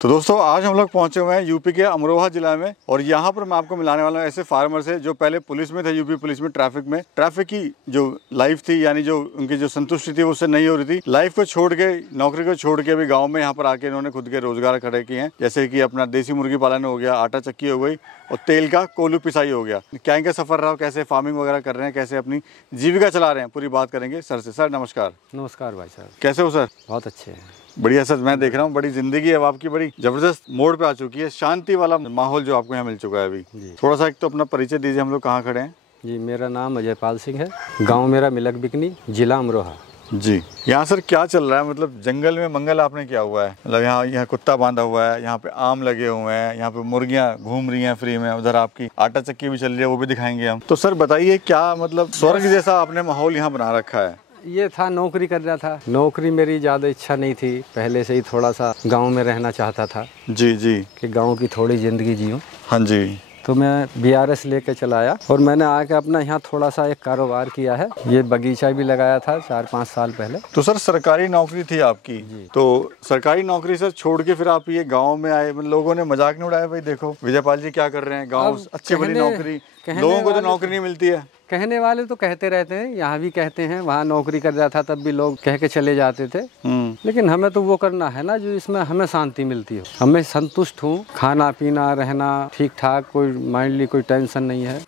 तो दोस्तों आज हम लोग पहुंचे हुए हैं यूपी के अमरोहा जिला में और यहाँ पर मैं आपको मिलाने वाला हूँ ऐसे फार्मर से जो पहले पुलिस में थे, यूपी पुलिस में ट्रैफिक की जो लाइफ थी, यानी जो उनकी जो संतुष्टि थी उससे नहीं हो रही थी। लाइफ को छोड़ के, नौकरी को छोड़ के अभी गाँव में यहाँ पर आके इन्होंने खुद के रोजगार खड़े किए हैं, जैसे कि अपना देसी मुर्गी पालन हो गया, आटा चक्की हो गई और तेल का कोल्हू पिसाई हो गया। क्या इनका सफर रहा, कैसे फार्मिंग वगैरह कर रहे हैं, कैसे अपनी जीविका चला रहे हैं, पूरी बात करेंगे सर से। सर नमस्कार। नमस्कार भाई साहब, कैसे हो सर? बहुत अच्छे हैं। बढ़िया सर, मैं देख रहा हूँ बड़ी जिंदगी अब आपकी बड़ी जबरदस्त मोड़ पे आ चुकी है, शांति वाला माहौल जो आपको यहाँ मिल चुका है अभी। थोड़ा सा एक तो अपना परिचय दीजिए, हम लोग कहाँ खड़े हैं? जी, मेरा नाम अजयपाल सिंह है, गांव मेरा मिलक बिकनी, जिला अमरोहा। जी, यहाँ सर क्या चल रहा है? मतलब जंगल में मंगल आपने किया हुआ है, मतलब यहाँ कुत्ता बांधा हुआ है, यहाँ पे आम लगे हुए हैं, यहाँ पे मुर्गियाँ घूम रही हैं फ्री में, उधर आपकी आटा चक्की भी चल रही है, वो भी दिखाएंगे हम। तो सर बताइए क्या मतलब स्वर्ग जैसा आपने माहौल यहाँ बना रखा है? ये था, नौकरी कर रहा था। नौकरी मेरी ज़्यादा इच्छा नहीं थी, पहले से ही थोड़ा सा गांव में रहना चाहता था। जी जी, कि गांव की थोड़ी ज़िंदगी जीऊँ। हाँ जी। तो मैं BRS लेके चला आया और मैंने आके अपना यहाँ थोड़ा सा एक कारोबार किया है। ये बगीचा भी लगाया था 4-5 साल पहले। तो सर सरकारी नौकरी थी आपकी, तो सरकारी नौकरी से छोड़ के फिर आप ये गांव में आए, लोगों ने मजाक नहीं उड़ाया भाई देखो विजयपाल जी क्या कर रहे हैं, गांव अच्छी बड़ी नौकरी, लोगों को तो नौकरी नहीं मिलती है। कहने वाले तो कहते रहते हैं, यहाँ भी कहते हैं, वहाँ नौकरी कर रहा था तब भी लोग कह के चले जाते थे। लेकिन हमें तो वो करना है ना जो इसमें हमें शांति मिलती हो, हमें संतुष्ट हूँ, खाना पीना रहना ठीक ठाक, कोई माइंडली कोई टेंशन नहीं है।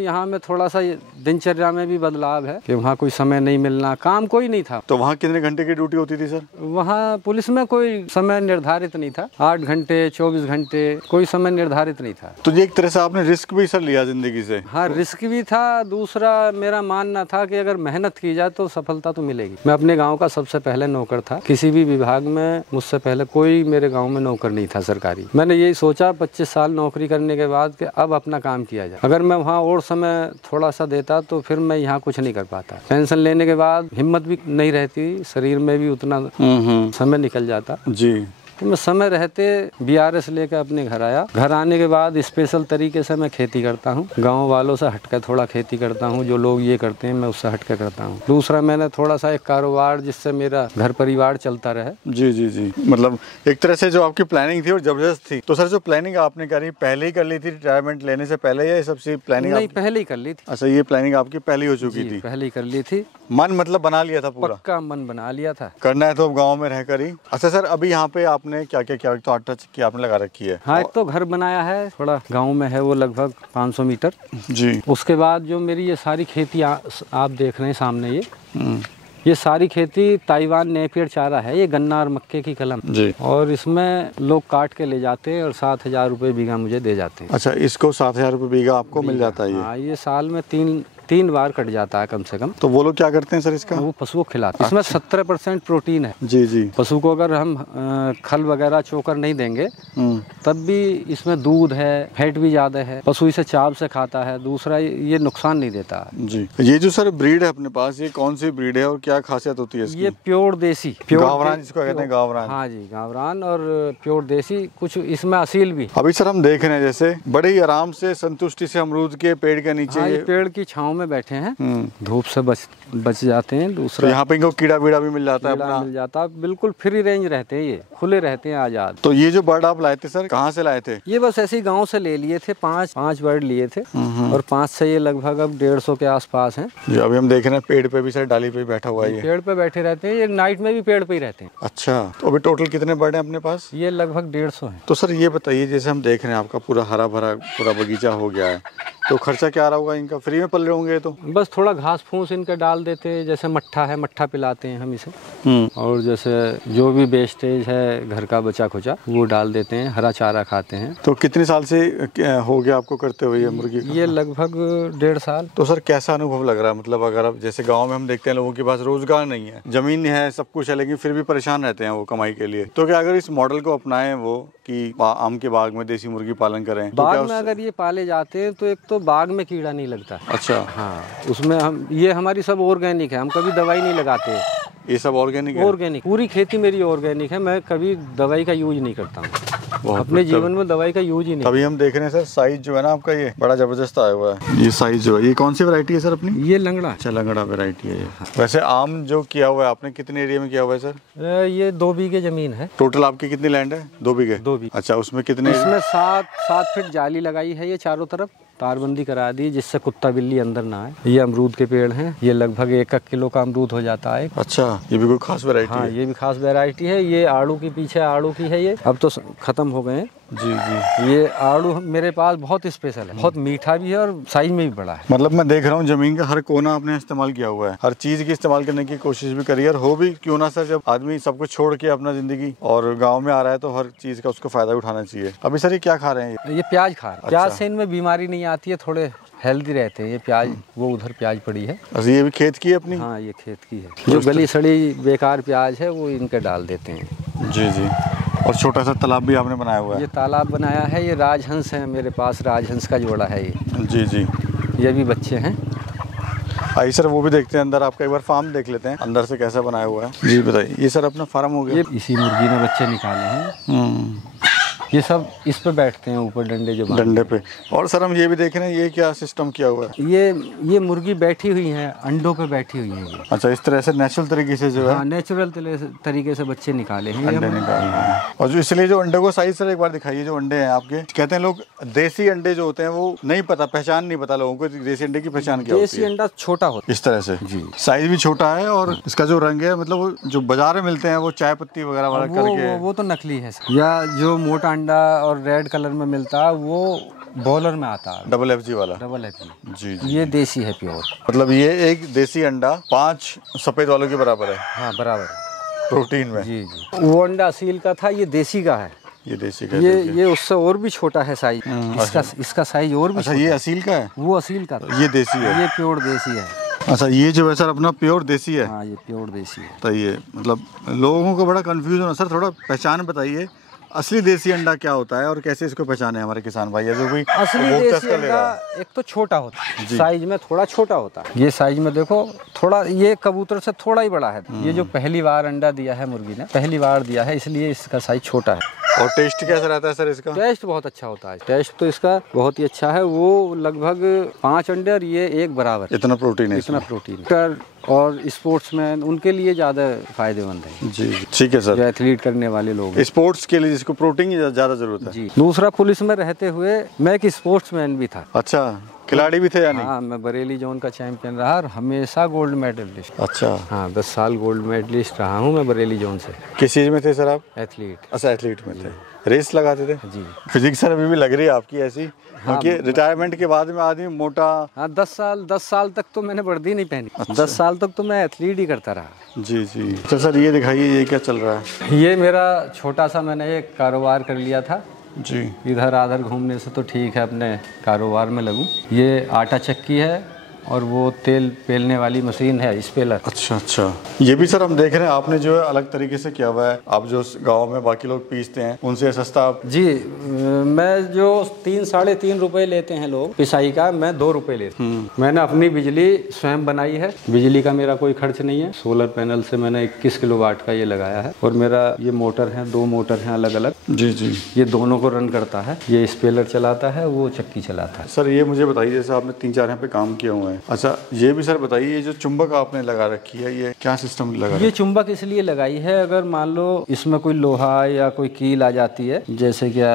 यहाँ में थोड़ा सा दिनचर्या में भी बदलाव है कि वहाँ कोई समय नहीं मिलना, काम कोई नहीं था। तो वहाँ कितने घंटे की ड्यूटी होती थी सर? वहाँ पुलिस में कोई समय निर्धारित नहीं था, 8 घंटे 24 घंटे कोई समय निर्धारित नहीं था। तो ये एक तरह से आपने रिस्क भी सर लिया जिंदगी से? हाँ, रिस्क भी था। दूसरा मेरा मानना था कि अगर मेहनत की जाए तो सफलता तो मिलेगी। मैं अपने गांव का सबसे पहले नौकर था, किसी भी विभाग में मुझसे पहले कोई मेरे गांव में नौकर नहीं था सरकारी। मैंने यही सोचा 25 साल नौकरी करने के बाद कि अब अपना काम किया जाए। अगर मैं वहाँ और समय थोड़ा सा देता तो फिर मैं यहाँ कुछ नहीं कर पाता। पेंशन लेने के बाद हिम्मत भी नहीं रहती, शरीर में भी उतना समय निकल जाता। जी, तो मैं समय रहते BRS लेकर अपने घर आया। घर आने के बाद स्पेशल तरीके से मैं खेती करता हूँ, गांव वालों से हटकर थोड़ा खेती करता हूँ, जो लोग ये करते हैं मैं उससे हटकर करता हूँ। दूसरा मैंने थोड़ा सा एक कारोबार जिससे मेरा घर परिवार चलता रहे। जी जी जी, मतलब एक तरह से जो आपकी प्लानिंग थी और जबरदस्त थी। तो सर जो प्लानिंग आपने करी पहले ही कर ली थी रिटायरमेंट लेने से पहले, या सबसे प्लानिंग? नहीं, पहले ही कर ली थी। अच्छा, ये प्लानिंग आपकी पहले हो चुकी थी? पहले ही कर ली थी। मन मतलब बना लिया था पूरा? पक्का मन बना लिया था, करना है तो अब गाँव में रहकर ही। अच्छा सर, अभी यहाँ पे आपने क्या क्या तो आटा चक्की आपने लगा रखी है? हाँ, एक तो घर बनाया है, थोड़ा गांव में है, वो लगभग 500 मीटर। जी। उसके बाद जो मेरी ये सारी खेती आप देख रहे हैं सामने, ये सारी खेती ताइवान नेपियर चारा है, ये गन्ना और मक्के की कलम जी। और इसमें लोग काट के ले जाते हैं और 7,000 रुपये बीघा मुझे दे जाते हैं। अच्छा, इसको 7,000 रुपये बीघा आपको मिल जाता है? हाँ, ये साल में तीन बार कट जाता है कम से कम। तो वो लोग क्या करते हैं सर इसका? वो पशुओं को खिलाते हैं। इसमें 70% प्रोटीन है। जी जी। पशु को अगर हम खल वगैरह चोकर नहीं देंगे तब भी इसमें दूध है, फैट भी ज्यादा है, पशु इसे चाव से खाता है। दूसरा ये नुकसान नहीं देता जी। ये जो सर ब्रीड है अपने पास, ये कौन सी ब्रीड है और क्या खासियत होती है इसकी? ये प्योर देसी, गावरान जिसको कहते हैं, गावरान। हाँ जी, गावरान और प्योर देसी, कुछ इसमें असील भी। अभी सर हम देख रहे हैं जैसे बड़े ही आराम से संतुष्टि से अमरूद के पेड़ के नीचे, पेड़ की छाँव में बैठे हैं, धूप से बच जाते हैं। दूसरा तो यहाँ पे इनको कीड़ा बीड़ा भी मिल जाता है? मिल जाता है, बिल्कुल फ्री रेंज रहते हैं, ये खुले रहते हैं आजाद। तो ये जो बर्ड आप लाए थे सर, कहाँ से लाए थे? ये बस ऐसे ही गांव से ले लिए थे, पाँच बर्ड लिए थे और 5 से ये लगभग अब 150 के आसपास हैं। जो अभी हम देख रहे हैं पेड़ पे भी सर, डाली पे बैठा हुआ है, पेड़ पे बैठे रहते हैं, ये नाइट में भी पेड़ पे ही रहते हैं। अच्छा, तो अभी टोटल कितने बर्ड हैं अपने पास? ये लगभग 150 है। तो सर ये बताइए, जैसे हम देख रहे हैं आपका पूरा हरा भरा पूरा बगीचा हो गया है, तो खर्चा क्या रहा होगा इनका? फ्री में पल रहे होंगे? तो बस थोड़ा घास फूस इनका डाल देते, जैसे मट्ठा है, मट्ठा पिलाते हैं हम इसे, और जैसे जो भी वेस्टेज है घर का बचा खुचा वो डाल देते हैं, हरा चारा खाते हैं। तो कितने साल से हो गया आपको करते हुए ये मुर्गी का? ये लगभग 1.5 साल। तो सर कैसा अनुभव लग रहा है? मतलब अगर अब जैसे गाँव में हम देखते हैं लोगों के पास रोजगार नहीं है, जमीन है, सब कुछ है, लेकिन फिर भी परेशान रहते हैं वो कमाई के लिए, तो क्या अगर इस मॉडल को अपनाएं वो कि आम के बाग में देसी मुर्गी पालन करें, बाग में अगर ये पाले जाते हैं तो एक तो बाग में कीड़ा नहीं लगता। अच्छा। हाँ, उसमें ये हमारी सब ऑर्गेनिक है, हम कभी दवाई नहीं लगाते। ये सब ऑर्गेनिक है? ऑर्गेनिक, पूरी खेती मेरी ऑर्गेनिक है, मैं कभी दवाई का यूज नहीं करता हूँ। अपने जीवन में दवाई का यूज ही नहीं। अभी हम देख रहे हैं सर साइज जो है ना आपका ये बड़ा जबरदस्त आया हुआ है। ये साइज जो है ये कौन सी वैरायटी है सर अपनी? ये लंगड़ा। अच्छा लंगड़ा वैरायटी है ये। वैसे आम जो किया हुआ है आपने कितने एरिया में किया हुआ है सर? ये 2 बीघे जमीन है। टोटल आपकी कितनी लैंड है? 2 बीघे। 2 बीघे। अच्छा उसमें कितने? इसमें 7 फीट जाली लगाई है, ये चारों तरफ तारबंदी करा दी जिससे कुत्ता बिल्ली अंदर ना आए। ये अमरूद के पेड़ हैं, ये लगभग 1 किलो का अमरूद हो जाता है। अच्छा ये भी कोई खास वैरायटी हाँ है? ये भी खास वैरायटी है। ये आड़ू के पीछे आड़ू की है, ये अब तो खत्म हो गए हैं। जी जी। ये आड़ू मेरे पास बहुत स्पेशल है, बहुत मीठा भी है और साइज में भी बड़ा है। मतलब मैं देख रहा हूँ जमीन का हर कोना आपने इस्तेमाल किया हुआ है, हर चीज की इस्तेमाल करने की कोशिश भी करी है। और हो भी क्यों ना सर, जब आदमी सब कुछ छोड़ के अपना जिंदगी और गाँव में आ रहा है तो हर चीज का उसको फायदा उठाना चाहिए। अभी सर ये क्या खा रहे हैं? ये प्याज खा रहे हैं। प्याज से इनमें बीमारी नहीं आती है, थोड़े हेल्दी रहते हैं। ये प्याज, वो उधर प्याज पड़ी है। अच्छा ये भी खेत की है अपनी? हाँ ये खेत की है। जो गली सड़ी बेकार प्याज है वो इनके डाल देते हैं। जी जी। और छोटा सा तालाब भी आपने बनाया हुआ है? ये तालाब बनाया है। ये राजहंस है मेरे पास, राजहंस का जोड़ा है ये। जी जी। ये भी बच्चे हैं। आइए सर वो भी देखते हैं अंदर, आपका एक बार फार्म देख लेते हैं अंदर से कैसा बनाया हुआ है। जी बताइए। ये सर अपना फार्म हो गया? ये इसी मुर्गी ने बच्चे निकाले हैं। ये सब इस पे बैठते हैं ऊपर डंडे जो डंडे पे। और सर हम ये भी देख रहे हैं ये क्या सिस्टम किया हुआ है? ये मुर्गी बैठी हुई है, अंडों पे बैठी हुई है ये। अच्छा इस तरह से नेचुरल तरीके से जो है? हाँ नेचुरल तरीके से बच्चे निकाले हैं। अंडे निकाल रहे हैं। और जो इसलिए जो अंडे को साइज सर एक बार दिखाइए, जो अंडे हैं आपके। कहते हैं लोग देसी अंडे जो होते हैं वो नहीं पता, पहचान नहीं पता लोगों को देसी अंडे की पहचान क्या होती है। देसी अंडा छोटा होता है इस तरह से जी, साइज भी छोटा है और इसका जो रंग है मतलब वो जो बाजार में मिलते हैं वो चाय पत्ती वगैरह वाला करके वो तो नकली है। या जो मोटा अंडा और रेड कलर में मिलता है वो बॉलर में आता है, डबल FG वाला। Double FG। जी जी। ये देसी है प्योर। मतलब ये एक देसी अंडा 5 सफेद वालों के बराबर है? हाँ बराबर है प्रोटीन में। जी जी। वो अंडा असील का था, ये देसी का है। ये देसी का? ये उससे और भी छोटा है साइज। इसका साइज और भी। अच्छा ये असील का है? वो असील का था। ये देसी है? ये प्योर देसी है। अच्छा ये जो है सर अपना प्योर देसी है? हाँ ये प्योर देसी है। तो ये मतलब लोगों को बड़ा कंफ्यूजन है सर, थोड़ा पहचान बताइए असली देसी अंडा क्या होता है और कैसे इसको पहचाने हमारे किसान भाई? जो कोई असली देसी अंडा एक तो छोटा होता है, साइज में थोड़ा छोटा होता है। ये साइज में देखो थोड़ा, ये कबूतर से थोड़ा ही बड़ा है। ये जो पहली बार अंडा दिया है मुर्गी ने, पहली बार दिया है इसलिए इसका साइज छोटा है। और टेस्ट कैसा रहता है सर इसका? टेस्ट बहुत अच्छा होता है। टेस्ट तो इसका बहुत ही अच्छा है। वो लगभग 5 अंडे और ये 1 बराबर। इतना प्रोटीन है? इतना प्रोटीन। और स्पोर्ट्समैन उनके लिए ज्यादा फायदेमंद है। जी ठीक है सर। जो एथलीट करने वाले लोग, स्पोर्ट्स के लिए जिसको प्रोटीन की ज्यादा जरूरत है। जी। दूसरा पुलिस में रहते हुए मैं एक स्पोर्ट्समैन भी था। अच्छा खिलाड़ी भी थे यानी? हाँ मैं बरेली जोन का चैंपियन रहा और हमेशा गोल्ड मेडलिस्ट। अच्छा। हाँ 10 साल गोल्ड मेडलिस्ट रहा हूँ मैं बरेली जोन से। किस चीज में थे सर आप? एथलीट। अच्छा एथलीट में थे, रेस लगाते थे? जी। फिजिक्स सर अभी भी लग रही है आपकी ऐसी? क्योंकि रिटायरमेंट के बाद में आदमी मोटा। हाँ 10 साल तक तो मैंने वर्दी नहीं पहनी। अच्छा। 10 साल तक तो मैं एथलीट ही करता रहा। जी जी। तो सर ये दिखाइए ये क्या चल रहा है? ये मेरा छोटा सा मैंने एक कारोबार कर लिया था जी। इधर आधर घूमने से तो ठीक है अपने कारोबार में लगूं। ये आटा चक्की है और वो तेल पेलने वाली मशीन है, स्पेलर। अच्छा अच्छा। ये भी सर हम देख रहे हैं आपने जो है अलग तरीके से किया हुआ है। आप जो गांव में बाकी लोग पीसते हैं उनसे सस्ता आप? जी मैं जो 3-3.5 रुपए लेते हैं लोग पिसाई का, मैं 2 रुपए लेता हूँ। मैंने अपनी बिजली स्वयं बनाई है। बिजली का मेरा कोई खर्च नहीं है। सोलर पैनल से मैंने 21 किलोवाट का ये लगाया है और मेरा ये मोटर है, 2 मोटर हैं अलग अलग। जी जी। ये दोनों को रन करता है। ये स्पेलर चलाता है, वो चक्की चलाता है। सर ये मुझे बताइए, जैसे आपने 3-4 यहाँ पे काम किया हुआ है। अच्छा ये भी सर बताइए, ये जो चुंबक आपने लगा रखी है ये क्या सिस्टम लगा? ये चुंबक इसलिए लगाई है अगर मान लो इसमें कोई लोहा या कोई कील आ जाती है, जैसे क्या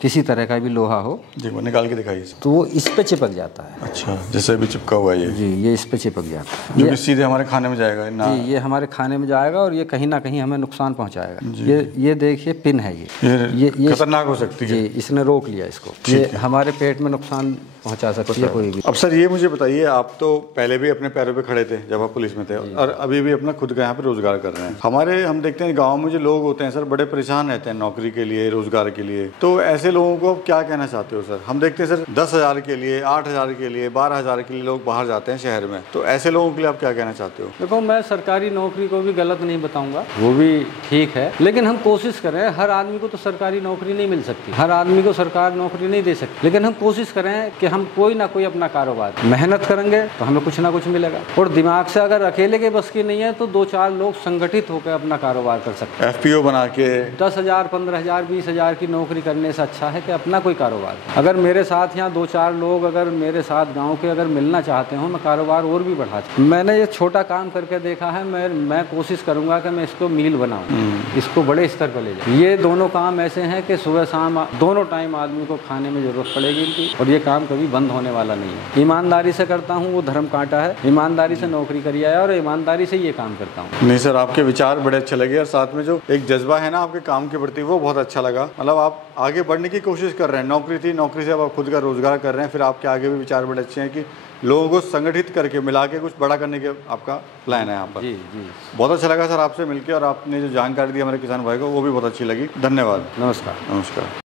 किसी तरह का भी लोहा हो जी, वो निकाल के दिखाइए तो वो इस पे चिपक जाता है। अच्छा जैसे भी चिपका हुआ है ये? जी ये इस पे चिपक जाता है, जो सीधे हमारे खाने में जाएगा ना? जी ये हमारे खाने में जाएगा और ये कहीं ना कहीं हमें नुकसान पहुंचाएगा। ये देखिए पिन है ये खतरनाक हो सकती है। जी इसने रोक लिया इसको, ये हमारे पेट में नुकसान पहुंचा सकती है कोई भी। अब सर ये मुझे बताइए, आप तो पहले भी अपने पैरों पे खड़े थे जब आप पुलिस में थे और अभी भी अपना खुद का यहाँ पे रोजगार कर रहे हैं। हम देखते हैं गाँव में जो लोग होते हैं सर बड़े परेशान रहते हैं नौकरी के लिए, रोजगार के लिए। तो ऐसे ऐसे लोगों को आप क्या कहना चाहते हो सर? हम देखते हैं सर 10,000 के लिए, 8,000 के लिए, 12,000 के लिए लोग बाहर जाते हैं शहर में, तो ऐसे लोगों के लिए आप क्या कहना चाहते हो? देखो, मैं सरकारी नौकरी को भी गलत नहीं बताऊंगा, वो भी ठीक है, लेकिन हम कोशिश करें। हर आदमी को तो सरकारी नौकरी नहीं मिल सकती, हर आदमी को सरकार नौकरी नहीं दे सकती, लेकिन हम कोशिश करें कि हम कोई ना कोई अपना कारोबार, मेहनत करेंगे तो हमें कुछ ना कुछ मिलेगा। और दिमाग से अगर अकेले के बस की नहीं है तो 2-4 लोग संगठित होकर अपना कारोबार कर सकते हैं। FPO बना के 10,000, 15,000, 20,000 की नौकरी करने से अच्छा है कि अपना कोई कारोबार। अगर मेरे साथ यहाँ 2-4 लोग अगर मेरे साथ गांव के अगर मिलना चाहते हो, मैं कारोबार और भी बढ़ा सकता हूं। मैंने ये छोटा काम करके देखा है, मैं कोशिश करूंगा कि मैं इसको मील बनाऊं, इसको बड़े स्तर पर ले जाऊं। ये दोनों काम ऐसे हैं कि सुबह शाम दोनों टाइम आदमी को खाने में जरूरत पड़ेगी इनकी, और ये काम कभी बंद होने वाला नहीं है। ईमानदारी से करता हूँ, वो धर्म कांटा है। ईमानदारी से नौकरी करी है और ईमानदारी से ये काम करता हूँ। नहीं सर, आपके विचार बड़े अच्छे लगे और साथ में जो एक जज्बा है ना आपके काम के प्रति, वो बहुत अच्छा लगा। मतलब आप आगे बढ़ने की कोशिश कर रहे हैं। नौकरी थी, नौकरी से अब आप खुद का रोजगार कर रहे हैं, फिर आपके आगे भी विचार बड़े अच्छे हैं कि लोगों को संगठित करके मिला के कुछ बड़ा करने के आपका प्लान है यहाँ पर। जी जी, बहुत अच्छा लगा सर आपसे मिलकर, और आपने जो जानकारी दी हमारे किसान भाई को वो भी बहुत अच्छी लगी। धन्यवाद। नमस्कार। नमस्कार।